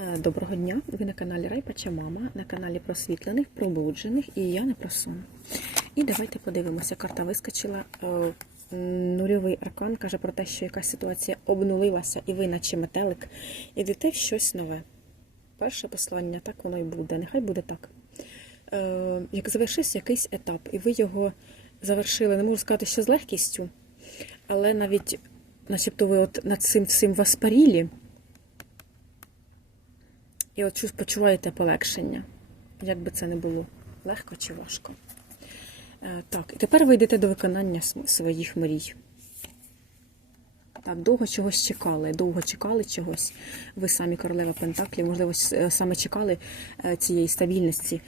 Е, Доброго дня! Ви на каналі Райпача Мама, на каналі просвітлених, пробуджених і я не про сон. І давайте подивимося. Карта вискочила. е, Нульовий аркан каже про те, що якась ситуація обнулилася, і ви, наче метелик, ідете в щось нове. Перше послання, так воно і буде. Нехай буде так. Е, Як завершився якийсь етап, і ви його завершили, не можу сказати, що з легкістю, але навіть, начебто, ви от над цим всім васпарілі, і от чу- почуваєте полегшення, як би це не було, легко чи важко. Е, Так, і тепер ви йдете до виконання своїх мрій. Так, довго чогось чекали, довго чекали чогось. Ви самі королева Пентаклів, можливо, е, саме чекали е, цієї стабільності,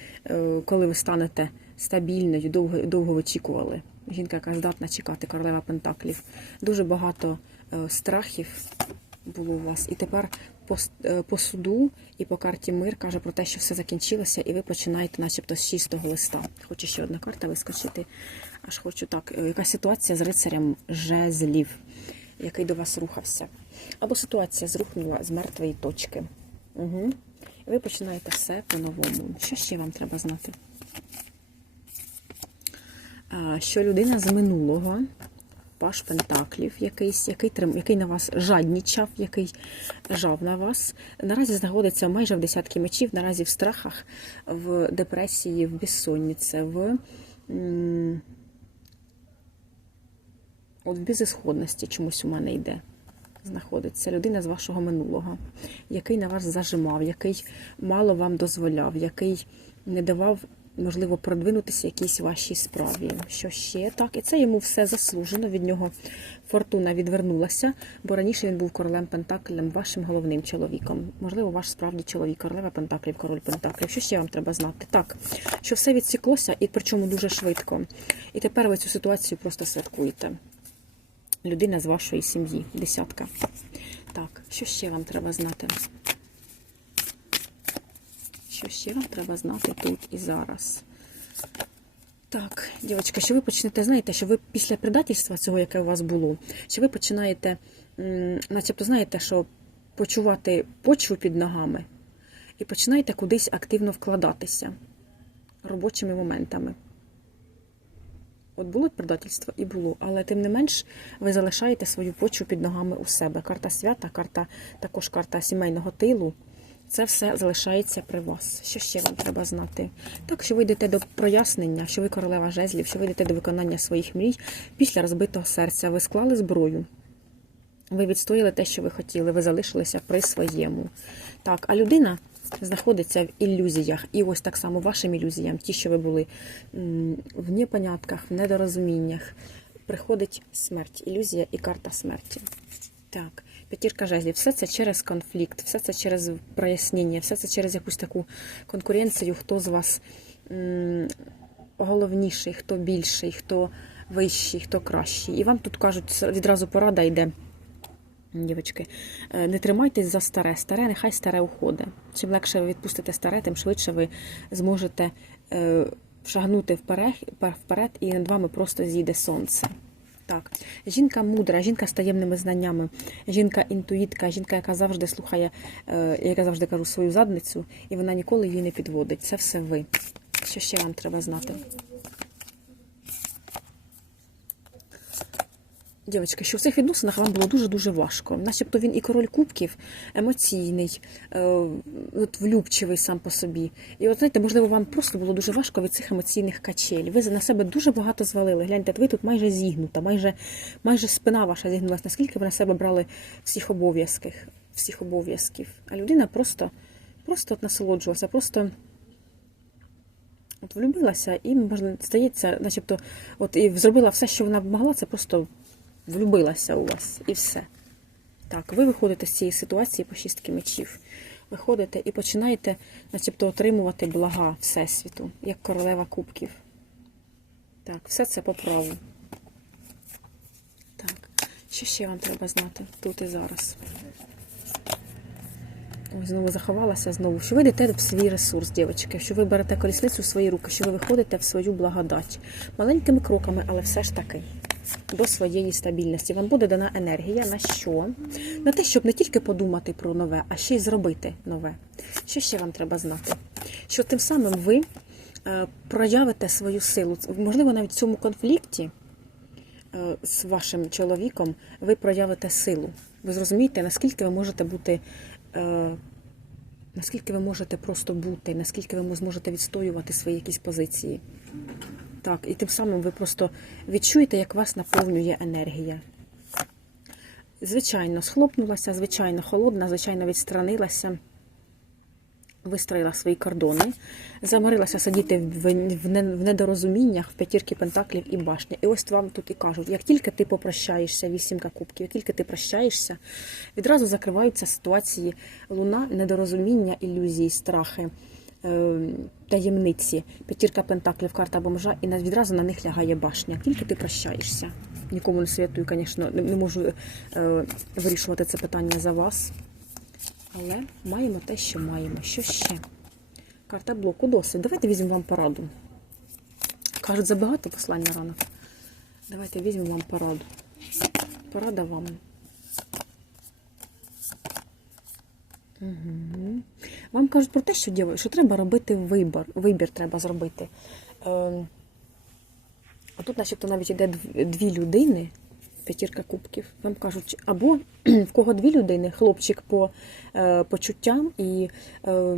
коли ви станете стабільною, довго, довго вичікували. Жінка, яка здатна чекати, королева Пентаклів. Дуже багато страхів було у вас. І тепер по, е, по суду і по карті мир каже про те, що все закінчилося, і ви починаєте, начебто, з чистого листа. Хочу ще одна карта вискочити. Аж хочу так. е, Якась ситуація з рицарем жезлів, який до вас рухався. Або ситуація зрухнула з мертвої точки. Угу. Ви починаєте все по-новому. Що ще вам треба знати? Що людина з минулого Паш Пентаклів, якийсь, який, який на вас жаднічав, який жав на вас. Наразі знаходиться майже в десятки мечів, наразі в страхах, в депресії, в безсонниці, в, от в безісходності чомусь у мене йде. Знаходиться людина з вашого минулого, який на вас зажимав, який мало вам дозволяв, який не давав, можливо, продвинутися якійсь вашій справі. Що ще так? І це йому все заслужено. Від нього фортуна відвернулася, бо раніше він був королем Пентаклем, вашим головним чоловіком. Можливо, ваш справді чоловік, королева Пентаклів, король Пентаклів. Що ще вам треба знати? Так, що все відсіклося, і причому дуже швидко. І тепер ви цю ситуацію просто святкуєте людина з вашої сім'ї. Десятка. Так, що ще вам треба знати? Що ще вам треба знати тут і зараз? Так, дівчатка, що ви почнете, знаєте, що ви після предательства цього, яке у вас було, що ви починаєте, начебто, знаєте, що почувати почву під ногами і починаєте кудись активно вкладатися робочими моментами. От було предательство і було, але тим не менш ви залишаєте свою почву під ногами у себе. Карта свята, карта, також карта сімейного тилу. Це все залишається при вас. Що ще вам треба знати? Так, що ви йдете до прояснення, що ви королева жезлів, що ви йдете до виконання своїх мрій після розбитого серця. Ви склали зброю. Ви відстояли те, що ви хотіли, ви залишилися при своєму. Так, а людина знаходиться в ілюзіях. І ось так само вашим ілюзіям, ті, що ви були в непонятках, в недорозуміннях, приходить смерть, ілюзія і карта смерті. Так, п'ятірка жезлів, все це через конфлікт, все це через прояснення, все це через якусь таку конкуренцію, хто з вас головніший, хто більший, хто вищий, хто кращий. І вам тут кажуть, відразу порада йде. Дівочки, е, не тримайтесь за старе. Старе, нехай старе уходить. Чим легше ви відпустите старе, тим швидше ви зможете е, шагнути вперед, вперед і над вами просто зійде сонце. Так, жінка мудра, жінка з таємними знаннями, жінка інтуїтка, жінка, яка завжди слухає, е, як завжди кажу, свою задницю, і вона ніколи її не підводить. Це все ви. Що ще вам треба знати? Дівчатка, що в цих відносинах вам було дуже-дуже важко. Начебто він і король кубків, емоційний, е, от влюбчивий сам по собі. І от знаєте, можливо, вам просто було дуже важко від цих емоційних качель. Ви на себе дуже багато звалили. Гляньте, ви тут майже зігнута, майже, майже спина ваша зігнулася. Наскільки ви на себе брали всіх обов'язків, всіх обов'язків. А людина просто, просто от насолоджувалася, просто. От влюбилася і, можна, здається, начебто, от і зробила все, що вона могла, це просто влюбилася у вас і все. Так, ви виходите з цієї ситуації по шістки мечів. Виходите і починаєте, начебто, отримувати блага Всесвіту, як королева кубків. Так, все це по праву. Так, що ще вам треба знати тут і зараз? Ой, знову заховалася знову. Що ви йдете в свій ресурс, дівчатки, що ви берете колісницю в свої руки, що ви виходите в свою благодать. Маленькими кроками, але все ж таки. До своєї стабільності. Вам буде дана енергія на що? На те, щоб не тільки подумати про нове, а ще й зробити нове. Що ще вам треба знати? Що тим самим ви е, проявите свою силу. Можливо, навіть в цьому конфлікті е, з вашим чоловіком ви проявите силу. Ви зрозумієте, наскільки ви можете бути. е, Наскільки ви можете просто бути, наскільки ви зможете відстоювати свої якісь позиції. Так, і тим самим ви просто відчуєте, як вас наповнює енергія. Звичайно, схлопнулася, звичайно, холодна, звичайно, відстранилася, вистроїла свої кордони, заморилася сидіти в, недорозуміннях, в п'ятірки пентаклів і башні. І ось вам тут і кажуть, як тільки ти попрощаєшся, вісімка кубків, як тільки ти прощаєшся, відразу закриваються ситуації луна, недорозуміння, ілюзії, страхи. Е, Таємниці, п'ятірка пентаклів, карта бомжа, і відразу на них лягає башня. Тільки ти прощаєшся. Нікому не святую, звісно, не, можу е, вирішувати це питання за вас. Але маємо те, що маємо. Що ще? Карта блоку досить. Давайте візьмемо вам пораду. Кажуть, забагато послань на ранок. Давайте візьмемо вам пораду. Порада вам. Угу. Вам кажуть про те, що, що треба робити вибір. Вибір треба зробити. Ем, а тут, начебто, навіть дв- дві людини, п'ятірка кубків. Вам кажуть, або в кого дві людини, хлопчик по е, почуттям і е,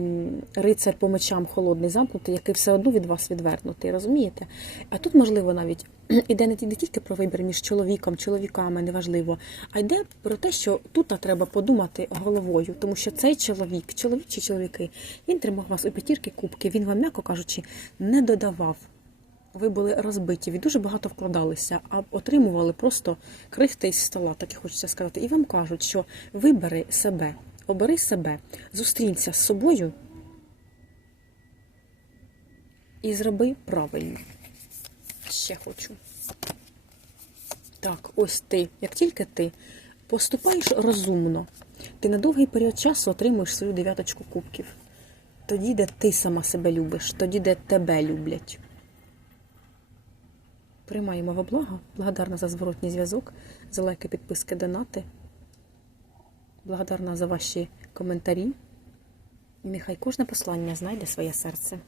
рицар по мечам холодний, замкнутий, який все одно від вас відвернутий, розумієте? А тут, можливо, навіть іде не ті- не тільки про вибір між чоловіком, чоловіками, неважливо, а йде про те, що тут треба подумати головою, тому що цей чоловік, чоловік чи чоловіки, він тримав вас у п'ятірки кубки, він вам, м'яко кажучи, не додавав ви були розбиті, ви дуже багато вкладалися, а отримували просто крихти із стола, так і хочеться сказати. І вам кажуть, що вибери себе, обери себе, зустрінься з собою і зроби правильно. Ще хочу. Так, ось ти, як тільки ти поступаєш розумно, ти на довгий період часу отримуєш свою дев'яточку кубків. Тоді, де ти сама себе любиш, тоді, де тебе люблять. Приймаємо во благо. Благодарна за зворотній зв'язок, за лайки, підписки, донати. Благодарна за ваші коментарі. І нехай кожне послання знайде своє серце.